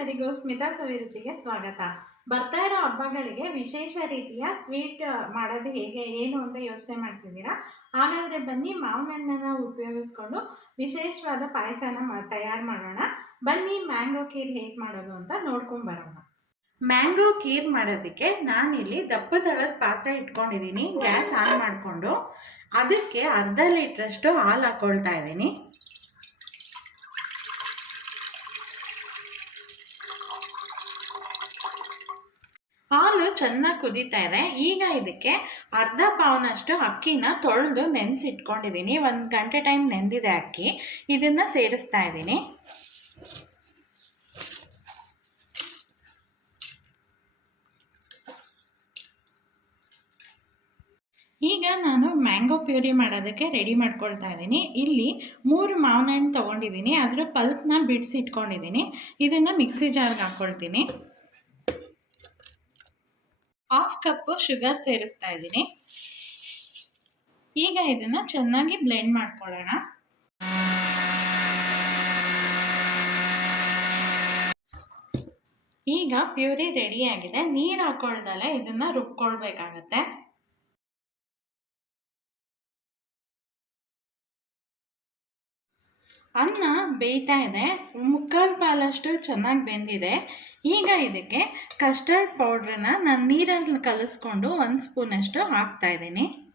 ಎಲ್ಲರಿಗೂ ಸ್ಮಿತಾ ಸವಿರುಚಿಗೆ ಸ್ವಾಗತ. ಬರ್ತಾ ಇರೋ ಹಬ್ಬಗಳಿಗೆ ವಿಶೇಷ ರೀತಿಯ ಸ್ವೀಟ್ ಮಾಡೋದು ಹೇಗೆ, ಏನು ಅಂತ ಯೋಚನೆ ಮಾಡ್ತಿದ್ದೀರಾ? ಹಾಗಾದರೆ ಬನ್ನಿ ಮಾವಿನ ಹಣ್ಣನ್ನು ಉಪಯೋಗಿಸ್ಕೊಂಡು ವಿಶೇಷವಾದ ಪಾಯಸನ ತಯಾರು ಮಾಡೋಣ. ಬನ್ನಿ ಮ್ಯಾಂಗೋ ಕೀರ್ ಹೇಗೆ ಮಾಡೋದು ಅಂತ ನೋಡ್ಕೊಂಡು ಬರೋಣ. ಮ್ಯಾಂಗೋ ಕೀರ್ ಮಾಡೋದಕ್ಕೆ ನಾನಿಲ್ಲಿ ದಪ್ಪ ತಳದ ಪಾತ್ರೆ ಇಟ್ಕೊಂಡಿದ್ದೀನಿ, ಗ್ಯಾಸ್ ಆನ್ ಮಾಡಿಕೊಂಡು ಅದಕ್ಕೆ ಅರ್ಧ ಲೀಟ್ರಷ್ಟು ಹಾಲು ಹಾಕ್ಕೊಳ್ತಾ ಇದ್ದೀನಿ. ಹಾಲು ಚೆನ್ನಾಗಿ ಕುದೀತಾ ಇದೆ. ಈಗ ಇದಕ್ಕೆ ಅರ್ಧ ಪಾವನಷ್ಟು ಅಕ್ಕಿನ ತೊಳೆದು ನೆನೆಸಿಟ್ಕೊಂಡಿದ್ದೀನಿ. ಒಂದು ಗಂಟೆ ಟೈಮ್ ನೆಂದಿದೆ ಅಕ್ಕಿ. ಇದನ್ನು ಸೇರಿಸ್ತಾ ಇದ್ದೀನಿ. ಈಗ ನಾನು ಮ್ಯಾಂಗೋ ಪ್ಯೂರಿ ಮಾಡೋದಕ್ಕೆ ರೆಡಿ ಮಾಡ್ಕೊಳ್ತಾ ಇದ್ದೀನಿ. ಇಲ್ಲಿ ಮೂರು ಮಾವಿನ ಹಣ್ಣು ತೊಗೊಂಡಿದ್ದೀನಿ. ಅದರ ಪಲ್ಪ್ನ ಬಿಡಿಸಿ ಇಟ್ಕೊಂಡಿದ್ದೀನಿ ಇದನ್ನು ಮಿಕ್ಸಿ ಜಾರ್ಗೆ ಹಾಕ್ಕೊಳ್ತೀನಿ. ಹಾಫ್ ಕಪ್ಪು ಶುಗರ್ ಸೇರಿಸ್ತಾ ಇದ್ದೀನಿ. ಈಗ ಇದನ್ನು ಚೆನ್ನಾಗಿ ಬ್ಲೆಂಡ್ ಮಾಡ್ಕೊಳ್ಳೋಣ. ಈಗ ಪ್ಯೂರಿ ರೆಡಿಯಾಗಿದೆ ನೀರು ಹಾಕೊಳ್ದಲ್ಲ ಇದನ್ನು ರುಬ್ಕೊಳ್ಬೇಕಾಗತ್ತೆ. ಅನ್ನ ಬೇಯ್ತಾ ಇದೆ. ಮುಕ್ಕಾಲು ಪಾಲಷ್ಟು ಚೆನ್ನಾಗಿ ಬೆಂದಿದೆ. ಈಗ ಇದಕ್ಕೆ ಕಸ್ಟರ್ಡ್ ಪೌಡ್ರನ್ನ ನಾನು ನೀರಲ್ಲಿ ಕಲಿಸ್ಕೊಂಡು ಒಂದು ಸ್ಪೂನಷ್ಟು ಹಾಕ್ತಾ ಇದ್ದೀನಿ.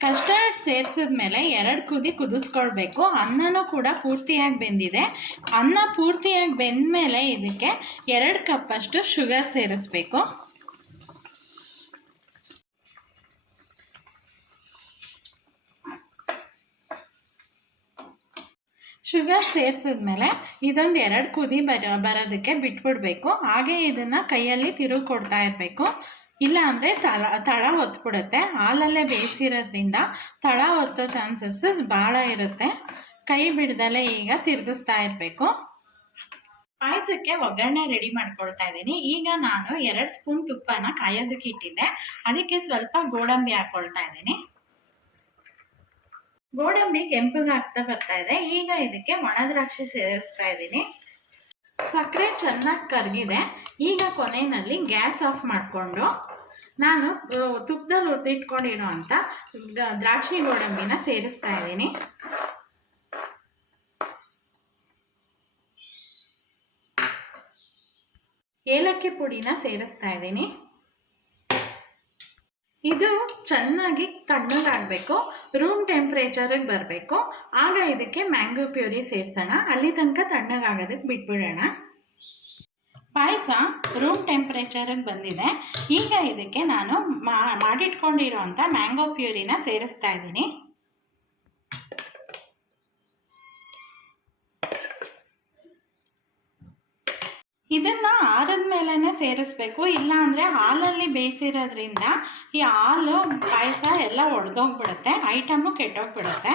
ಕಸ್ಟರ್ಡ್ ಸೇರಿಸಿದ್ಮೇಲೆ ಎರಡು ಕುದಿ ಕುದಿಸ್ಕೊಳ್ಬೇಕು. ಅನ್ನನೂ ಕೂಡ ಪೂರ್ತಿಯಾಗಿ ಬೆಂದಿದೆ. ಅನ್ನ ಪೂರ್ತಿಯಾಗಿ ಬೆಂದ ಮೇಲೆ ಇದಕ್ಕೆ ಎರಡು ಕಪ್ಪಷ್ಟು ಶುಗರ್ ಸೇರಿಸ್ಬೇಕು. ಶುಗರ್ ಸೇರಿಸಿದ್ಮೇಲೆ ಇದೊಂದು ಎರಡು ಕುದಿ ಬರ, ಬರೋದಕ್ಕೆ ಬಿಟ್ಬಿಡಬೇಕು. ಹಾಗೆ ಇದನ್ನು ಕೈಯಲ್ಲಿ ತಿರುಗಿ ಕೊಡ್ತಾ ಇರಬೇಕು. ಇಲ್ಲ ಅಂದರೆ ತಳ ತಳ ಒತ್ಬಿಡುತ್ತೆ. ಹಾಲಲ್ಲೇ ಬೇಯಿಸಿರೋದ್ರಿಂದ ತಳ ಒತ್ತೋ ಚಾನ್ಸಸ್ ಭಾಳ ಇರುತ್ತೆ. ಕೈ ಬಿಡ್ದಲೇ ಈಗ ತಿರುಗಿಸ್ತಾ ಇರಬೇಕು. ಪಾಯಸಕ್ಕೆ ಒಗ್ಗರಣೆ ರೆಡಿ ಮಾಡ್ಕೊಳ್ತಾ ಇದ್ದೀನಿ. ಈಗ ನಾನು ಎರಡು ಸ್ಪೂನ್ ತುಪ್ಪನ ಕಾಯೋದಕ್ಕೆ ಇಟ್ಟಿದ್ದೆ. ಅದಕ್ಕೆ ಸ್ವಲ್ಪ ಗೋಡಂಬಿ ಹಾಕ್ಕೊಳ್ತಾ ಇದ್ದೀನಿ. ಗೋಡಂಬಿ ಕೆಂಪಗೆ ಆಗ್ತಾ ಬರ್ತಾ ಇದೆ. ಈಗ ಇದಕ್ಕೆ ಒಣದ್ರಾಕ್ಷಿ ಸೇರಿಸ್ತಾ ಇದ್ದೀನಿ. ಸಕ್ಕರೆ ಚೆನ್ನಾಗಿ ಕರಗಿದೆ. ಈಗ ಕೊನೆಯಲ್ಲಿ ಗ್ಯಾಸ್ ಆಫ್ ಮಾಡಿಕೊಂಡು ನಾನು ತುಪ್ಪದಲ್ಲಿ ಹುರಿದಿಟ್ಕೊಂಡಿರೋ ಅಂಥ ದ್ರಾಕ್ಷಿ ಗೋಡಂಬಿನ ಸೇರಿಸ್ತಾ ಇದ್ದೀನಿ. ಏಲಕ್ಕಿ ಪುಡಿನ ಸೇರಿಸ್ತಾ ಇದ್ದೀನಿ. ಇದು ಚೆನ್ನಾಗಿ ತಣ್ಣಗಾಗಬೇಕು ರೂಮ್ ಟೆಂಪ್ರೇಚರಿಗೆ ಬರಬೇಕು. ಆಗ ಇದಕ್ಕೆ ಮ್ಯಾಂಗೋ ಪ್ಯೂರಿ ಸೇರಿಸೋಣ. ಅಲ್ಲಿ ತನಕ ತಣ್ಣಗಾಗೋದಕ್ಕೆ ಬಿಟ್ಬಿಡೋಣ. ಪಾಯಸ ರೂಮ್ ಟೆಂಪ್ರೇಚರಿಗೆ ಬಂದಿದೆ. ಈಗ ಇದಕ್ಕೆ ನಾನು ಮಾಡಿಟ್ಕೊಂಡಿರೋ ಅಂಥ ಮ್ಯಾಂಗೋ ಪ್ಯೂರಿನ ಸೇರಿಸ್ತಾ ಇದ್ದೀನಿ. ಇದನ್ನು ಆರದ ಮೇಲೇ ಸೇರಿಸ್ಬೇಕು. ಇಲ್ಲ ಅಂದರೆ ಹಾಲಲ್ಲಿ ಬೇಯಿಸಿರೋದ್ರಿಂದ ಈ ಹಾಲು ಪಾಯಸ ಎಲ್ಲ ಒಡೆದೋಗ್ಬಿಡುತ್ತೆ ಐಟಮು ಕೆಟ್ಟೋಗ್ಬಿಡುತ್ತೆ.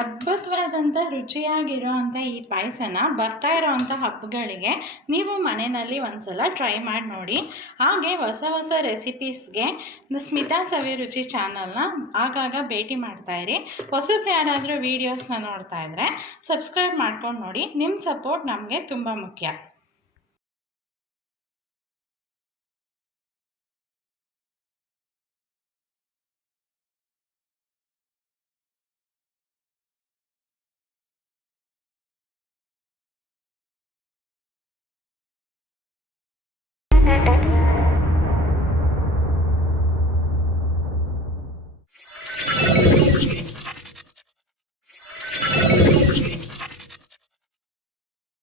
ಅದ್ಭುತವಾದಂಥ ರುಚಿಯಾಗಿರೋವಂಥ ಈ ಪಾಯಸನ ಬರ್ತಾ ಇರೋವಂಥ ಹಬ್ಬಗಳಿಗೆ ನೀವು ಮನೆಯಲ್ಲಿ ಒಂದ್ಸಲ ಟ್ರೈ ಮಾಡಿ ನೋಡಿ. ಹಾಗೆ ಹೊಸ ಹೊಸ ರೆಸಿಪೀಸ್ಗೆ ಸ್ಮಿತಾ ಸವಿ ರುಚಿ ಚಾನಲ್ನ ಆಗಾಗ ಭೇಟಿ ಮಾಡ್ತಾಯಿರಿ ಹೊಸಬ್ರು ಯಾರಾದರೂ ವೀಡಿಯೋಸ್ನ ನೋಡ್ತಾ ಇದ್ದರೆ ಸಬ್ಸ್ಕ್ರೈಬ್ ಮಾಡ್ಕೊಂಡು ನೋಡಿ. ನಿಮ್ಮ ಸಪೋರ್ಟ್ ನಮಗೆ ತುಂಬ ಮುಖ್ಯ. Thank you.